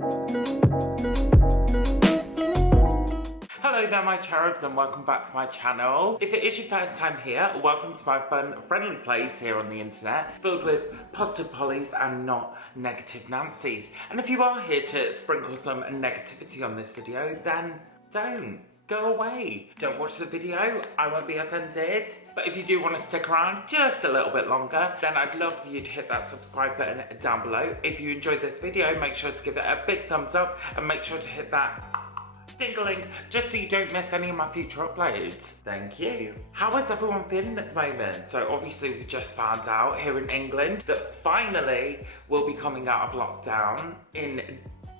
Hello there my cherubs and welcome back to my channel. If it is your first time here, welcome to my fun, friendly place here on the internet, filled with positive Pollys and not negative Nancys. And if you are here to sprinkle some negativity on this video, then don't. Go away. Don't watch the video, I won't be offended. But if you do want to stick around just a little bit longer, then I'd love for you to hit that subscribe button down below. If you enjoyed this video, make sure to give it a big thumbs up and make sure to hit that ding-a-ling just so you don't miss any of my future uploads. Thank you. How is everyone feeling at the moment? So obviously we just found out here in England that finally we'll be coming out of lockdown in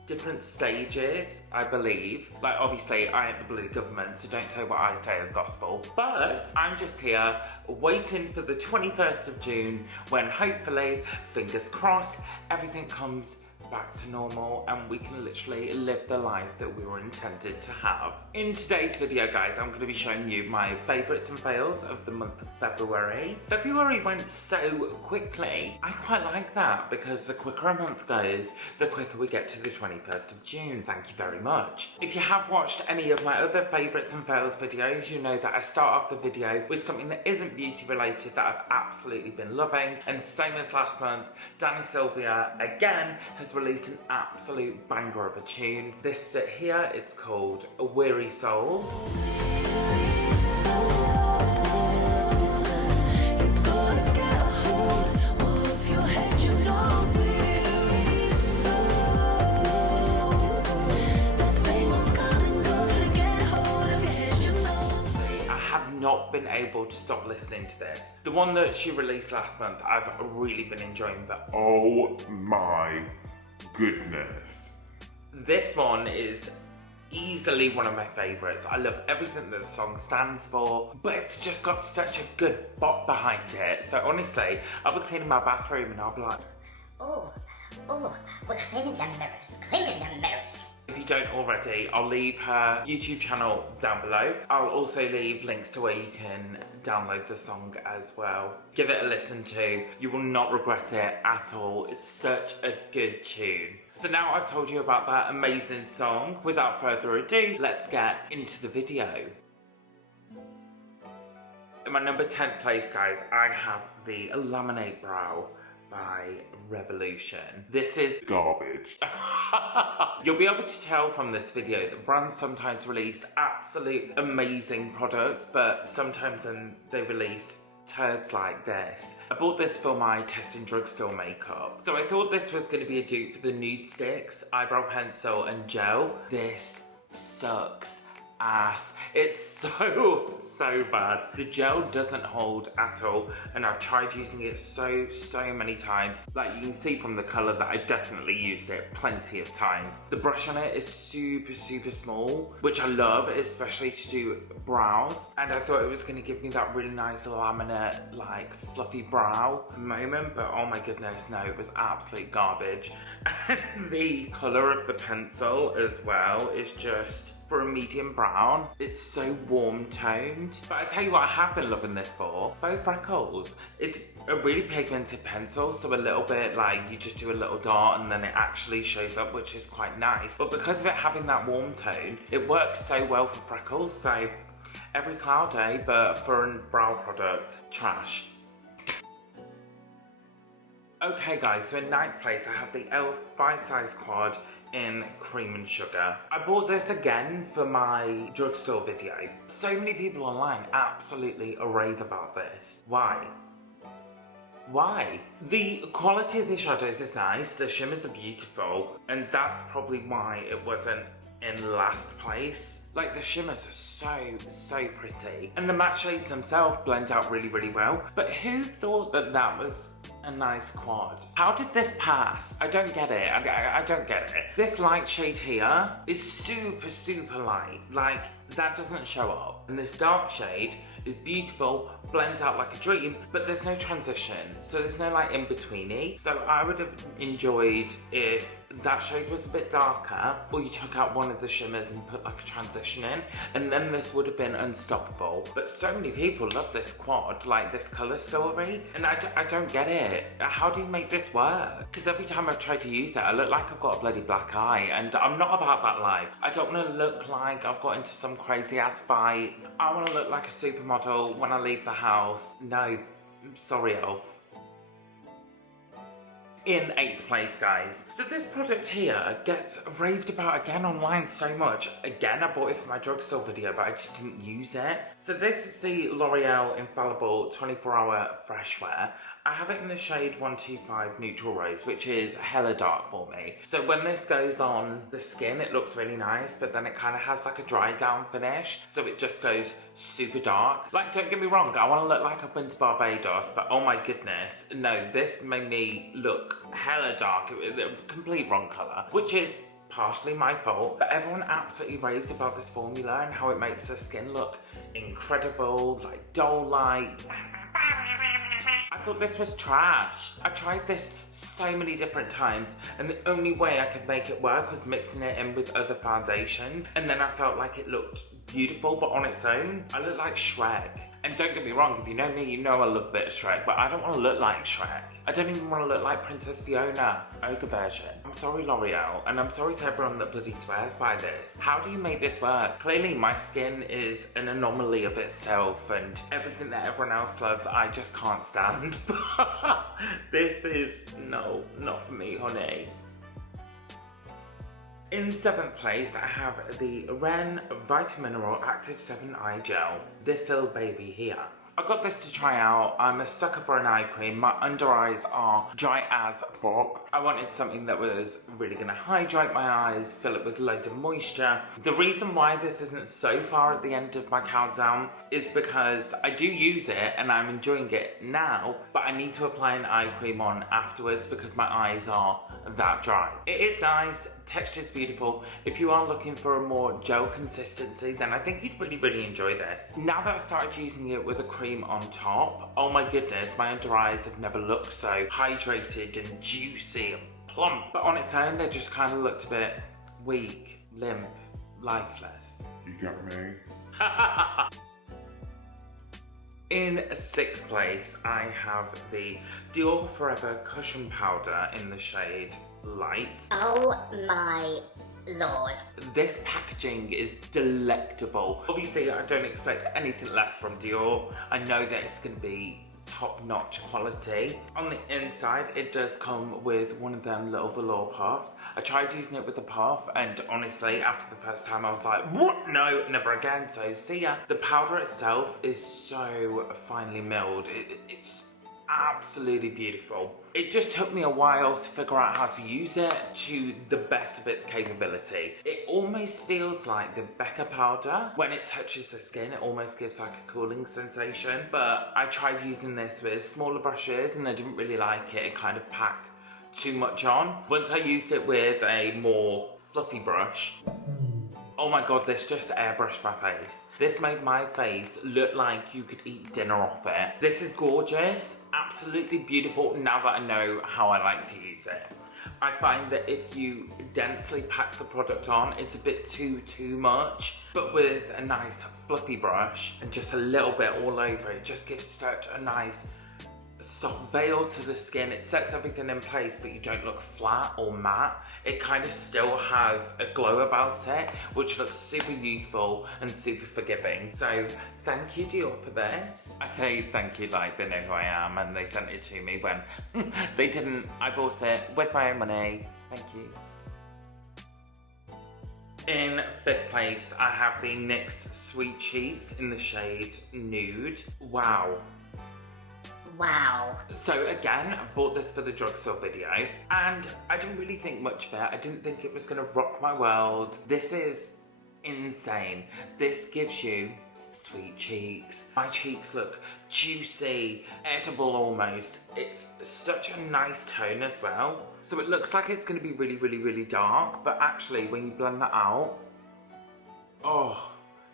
different stages, I believe. Like, obviously, I ain't the bloody government, so don't take what I say as gospel. But I'm just here waiting for the 21st of June when hopefully, fingers crossed, everything comes back to normal and we can literally live the life that we were intended to have. In today's video, guys, I'm going to be showing you my favourites and fails of the month of February. February went so quickly. I quite like that because the quicker a month goes, the quicker we get to the 21st of June. Thank you very much. If you have watched any of my other favourites and fails videos, you know that I start off the video with something that isn't beauty related that I've absolutely been loving. And same as last month, Dani Sylvia again has released an absolute banger of a tune. This here, it's called Weary Souls. Not been able to stop listening to this. The one that she released last month, I've really been enjoying, but oh my goodness. This one is easily one of my favourites. I love everything that the song stands for, but it's just got such a good bop behind it. So honestly, I'll be cleaning my bathroom and I'll be like, oh, we're cleaning them mirrors. If you don't already, I'll leave her YouTube channel down below. I'll also leave links to where you can download the song as well. Give it a listen to. You will not regret it at all. It's such a good tune. So now I've told you about that amazing song, without further ado, let's get into the video. In my number 10th place, guys, I have the Laminate Brow by Revolution. This is garbage. You'll be able to tell from this video that brands sometimes release absolute amazing products, but sometimes they release turds like this. I bought this for my testing drugstore makeup. So I thought this was going to be a dupe for the Nude sticks, eyebrow pencil and gel. This sucks ass. It's so bad. The gel doesn't hold at all and I've tried using it so many times. Like, you can see from the colour that I definitely used it plenty of times. The brush on it is super small, which I love, especially to do brows, and I thought it was going to give me that really nice laminate, like, fluffy brow moment, but oh my goodness, no, it was absolute garbage. And the colour of the pencil as well is just, for a medium brown, it's so warm toned. But I tell you what I have been loving this for, faux freckles. It's a really pigmented pencil, so a little bit like you just do a little dot and then it actually shows up, which is quite nice. But because of it having that warm tone, it works so well for freckles, so every cloud day, but for a brow product, trash. Okay guys, so in 9th place I have the E.L.F. Bite Size Quad in Cream and Sugar. I bought this again for my drugstore video. So many people online absolutely rave about this. Why? Why? The quality of the shadows is nice, the shimmers are beautiful, and that's probably why it wasn't in last place. Like, the shimmers are so pretty. And the matte shades themselves blend out really well. But who thought that that was a nice quad? How did this pass? I don't get it. I don't get it. This light shade here is super light. Like, that doesn't show up. And this dark shade is beautiful, blends out like a dream, but there's no transition. So there's no like in-betweeny. So I would have enjoyed if that shade was a bit darker, or you took out one of the shimmers and put like a transition in, and then this would have been unstoppable. But so many people love this quad, like this colour story, and I don't get it. How do you make this work? Because every time I've tried to use it, I look like I've got a bloody black eye, and I'm not about that life. I don't want to look like I've got into some crazy ass fight. I want to look like a supermodel when I leave the house. No, sorry E.L.F. In 8th place, guys. So this product here gets raved about again online so much. Again, I bought it for my drugstore video, but I just didn't use it. So this is the L'Oreal Infallible 24-Hour Fresh Wear. I have it in the shade 125 Neutral Rose, which is hella dark for me. So when this goes on the skin, it looks really nice, but then it kind of has like a dry down finish. So it just goes super dark. Like, don't get me wrong, I want to look like I've been to Barbados, but oh my goodness, no, this made me look hella dark. It was a complete wrong colour, which is partially my fault, but everyone absolutely raves about this formula and how it makes the skin look incredible, like doll light. I thought this was trash. I tried this so many different times, and the only way I could make it work was mixing it in with other foundations, and then I felt like it looked beautiful, but on its own, I look like Shrek. And don't get me wrong, if you know me, you know I love a bit of Shrek, but I don't want to look like Shrek. I don't even want to look like Princess Fiona, ogre version. I'm sorry, L'Oreal, and I'm sorry to everyone that bloody swears by this. How do you make this work? Clearly, my skin is an anomaly of itself, and everything that everyone else loves, I just can't stand. This is, no, not for me, honey. In 7th place, I have the Ren Vita Mineral Active 7 Eye Gel. This little baby here. I got this to try out. I'm a sucker for an eye cream. My under eyes are dry as fuck. I wanted something that was really gonna hydrate my eyes, fill it with loads of moisture. The reason why this isn't so far at the end of my countdown is because I do use it and I'm enjoying it now, but I need to apply an eye cream on afterwards because my eyes are that dry. It is nice, texture's beautiful. If you are looking for a more gel consistency, then I think you'd really enjoy this. Now that I've started using it with a cream on top, oh my goodness, my under eyes have never looked so hydrated and juicy and plump. But on its own, they just kind of looked a bit weak, limp, lifeless. You got me? In 6th place, I have the Dior Forever Cushion Powder in the shade Light. Oh my lord. This packaging is delectable. Obviously, I don't expect anything less from Dior. I know that it's going to be top-notch quality. On the inside, it does come with one of them little velour puffs. I tried using it with the puff, and honestly, after the first time, I was like, what? No, never again. So see ya. The powder itself is so finely milled. It's absolutely beautiful. It just took me a while to figure out how to use it to the best of its capability. It almost feels like the Becca powder. When it touches the skin, it almost gives like a cooling sensation. But I tried using this with smaller brushes and I didn't really like it. It kind of packed too much on. Once I used it with a more fluffy brush, oh my god, this just airbrushed my face. This made my face look like you could eat dinner off it. This is gorgeous, absolutely beautiful now that I know how I like to use it. I find that if you densely pack the product on, it's a bit too much. But with a nice fluffy brush and just a little bit all over, it just gives such a nice soft veil to the skin. It sets everything in place, but you don't look flat or matte. It kind of still has a glow about it, which looks super youthful and super forgiving. So thank you, Dior, for this. I say thank you like they know who I am and they sent it to me when they didn't. I bought it with my own money. Thank you. In 5th place, I have the NYX Sweet Sheets in the shade Nude. Wow. Wow. So again, I bought this for the drugstore video and I didn't really think much of it. I didn't think it was gonna rock my world. This is insane. This gives you sweet cheeks. My cheeks look juicy, edible almost. It's such a nice tone as well. So it looks like it's gonna be really dark, but actually when you blend that out, oh,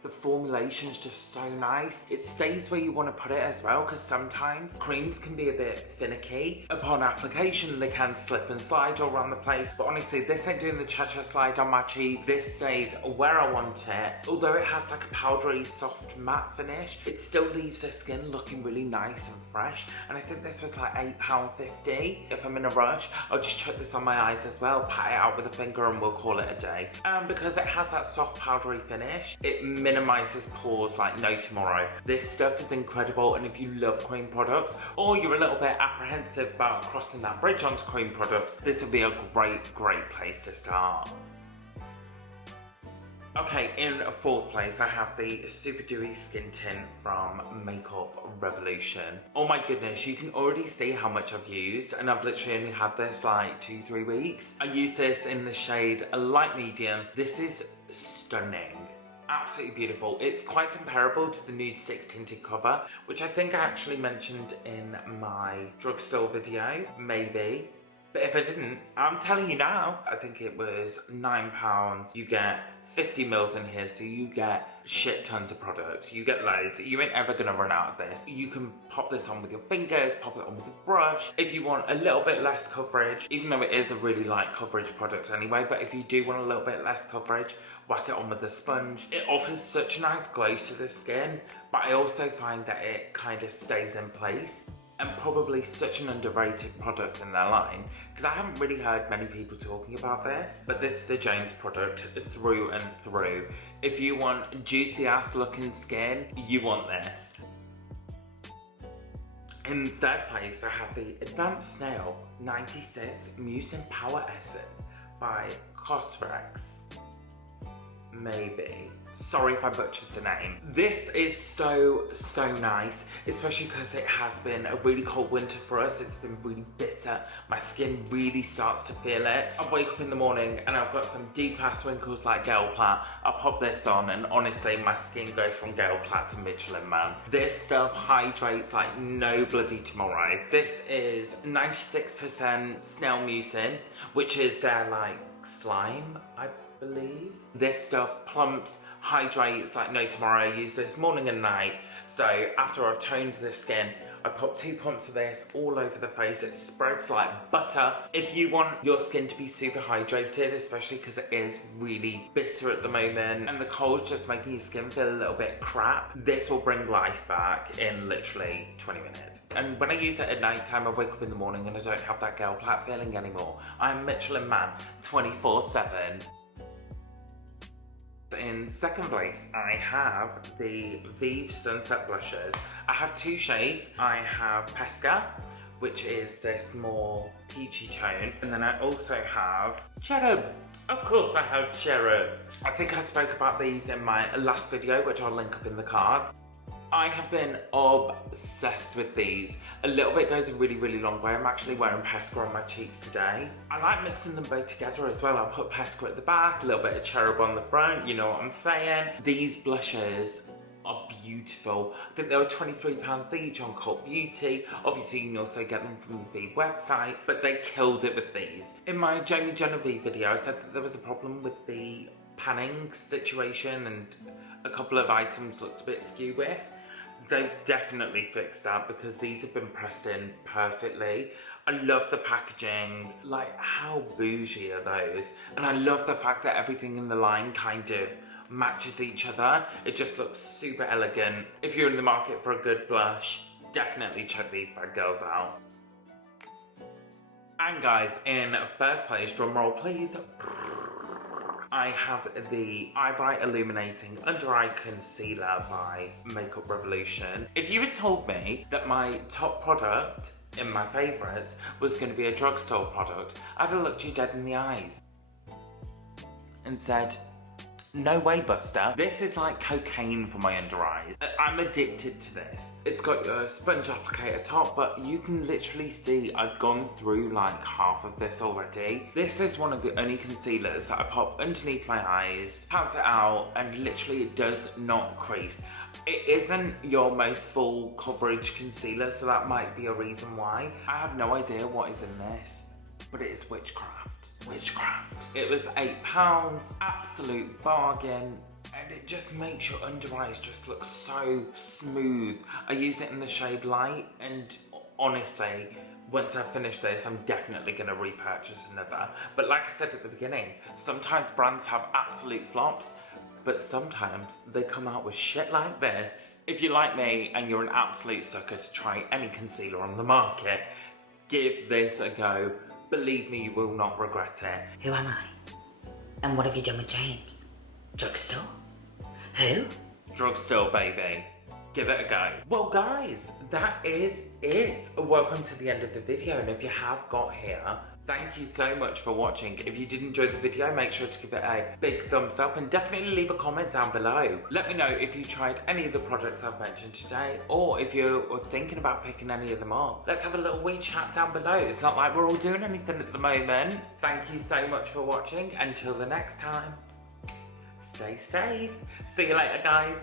The formulation is just so nice. It stays where you want to put it as well, because sometimes creams can be a bit finicky. Upon application, they can slip and slide all around the place. But honestly, this ain't doing the cha-cha slide on my cheeks. This stays where I want it. Although it has like a powdery, soft matte finish, it still leaves the skin looking really nice and fresh. And I think this was like £8.50. If I'm in a rush, I'll just chuck this on my eyes as well, pat it out with a finger, and we'll call it a day. Because it has that soft powdery finish, it minimises pores like no tomorrow. This stuff is incredible, and if you love cream products, or you're a little bit apprehensive about crossing that bridge onto cream products, this would be a great place to start. Okay, in fourth place, I have the Super Dewy Skin Tint from Makeup Revolution. Oh my goodness, you can already see how much I've used, and I've literally only had this like 2-3 weeks. I use this in the shade Light Medium. This is stunning. Absolutely beautiful. It's quite comparable to the Nude Sticks Tinted cover, which I think I actually mentioned in my drugstore video, maybe. But if I didn't, I'm telling you now. I think it was £9. You get 50 mils in here, so you get shit tons of product. You get loads. You ain't ever gonna run out of this. You can pop this on with your fingers, pop it on with a brush. If you want a little bit less coverage, even though it is a really light coverage product anyway, but if you do want a little bit less coverage, whack it on with a sponge. It offers such a nice glow to the skin, but I also find that it kind of stays in place. And probably such an underrated product in their line, because I haven't really heard many people talking about this, but this is a James product through and through. If you want juicy ass looking skin, you want this. In third place, I have the Advanced Snail 96 Mousse and Power Essence by COSRX. Maybe. Sorry if I butchered the name. This is so nice, especially because it has been a really cold winter for us. It's been really bitter. My skin really starts to feel it. I wake up in the morning and I've got some deep ass wrinkles like Gale Platt. I pop this on and honestly my skin goes from Gale Platt to Michelin Man. This stuff hydrates like no bloody tomorrow. This is 96% snail mucin, which is their like slime, I believe. This stuff plumps, hydrates like no tomorrow. I use this morning and night. So after I've toned the skin, I pop 2 pumps of this all over the face. It spreads like butter. If you want your skin to be super hydrated, especially because it is really bitter at the moment and the cold's just making your skin feel a little bit crap, this will bring life back in literally 20 minutes. And when I use it at night time, I wake up in the morning and I don't have that Gale Platt feeling anymore. I'm Michelin Man 24/7. In second place, I have the Vieve Sunset Blushes. I have 2 shades. I have Pesca, which is this more peachy tone. And then I also have Cherub. Of course I have Cherub. I think I spoke about these in my last video, which I'll link up in the cards. I have been obsessed with these. A little bit goes a really long way. I'm actually wearing Pesca on my cheeks today. I like mixing them both together as well. I'll put Pesca at the back, a little bit of Cherub on the front, you know what I'm saying. These blushes are beautiful. I think they were £23 each on Cult Beauty. Obviously you can also get them from the Vieve website, but they killed it with these. In my Jamie Genevieve video, I said that there was a problem with the panning situation and a couple of items looked a bit skew with. They've definitely fixed that because these have been pressed in perfectly. I love the packaging. Like, how bougie are those? And I love the fact that everything in the line kind of matches each other. It just looks super elegant. If you're in the market for a good blush, definitely check these bad girls out. And guys, in first place, drumroll please, I have the Eye Bright Illuminating Under Eye Concealer by Makeup Revolution. If you had told me that my top product in my favourites was going to be a drugstore product, I'd have looked you dead in the eyes and said, no way, Buster. This is like cocaine for my under eyes. I'm addicted to this. It's got your sponge applicator top, but you can literally see I've gone through like half of this already. This is one of the only concealers that I pop underneath my eyes, pounce it out, and literally it does not crease. It isn't your most full coverage concealer, so that might be a reason why. I have no idea what is in this, but it is witchcraft. Witchcraft. It was £8, absolute bargain. and it just makes your under eyes just look so smooth. I use it in the shade Light, and honestly, once I finish this, I'm definitely going to repurchase another. But like I said at the beginning, sometimes brands have absolute flops, but sometimes they come out with shit like this. If you're like me and you're an absolute sucker to try any concealer on the market, give this a go. Believe me, you will not regret it. Who am I? And what have you done with James? Drugstore? Who? Drugstore, baby. Give it a go. Well guys, that is it. Welcome to the end of the video, and if you have got here, thank you so much for watching. If you did enjoy the video, make sure to give it a big thumbs up and definitely leave a comment down below. Let me know if you tried any of the products I've mentioned today, or if you're thinking about picking any of them up. Let's have a little wee chat down below. It's not like we're all doing anything at the moment. Thank you so much for watching. Until the next time, stay safe. See you later, guys.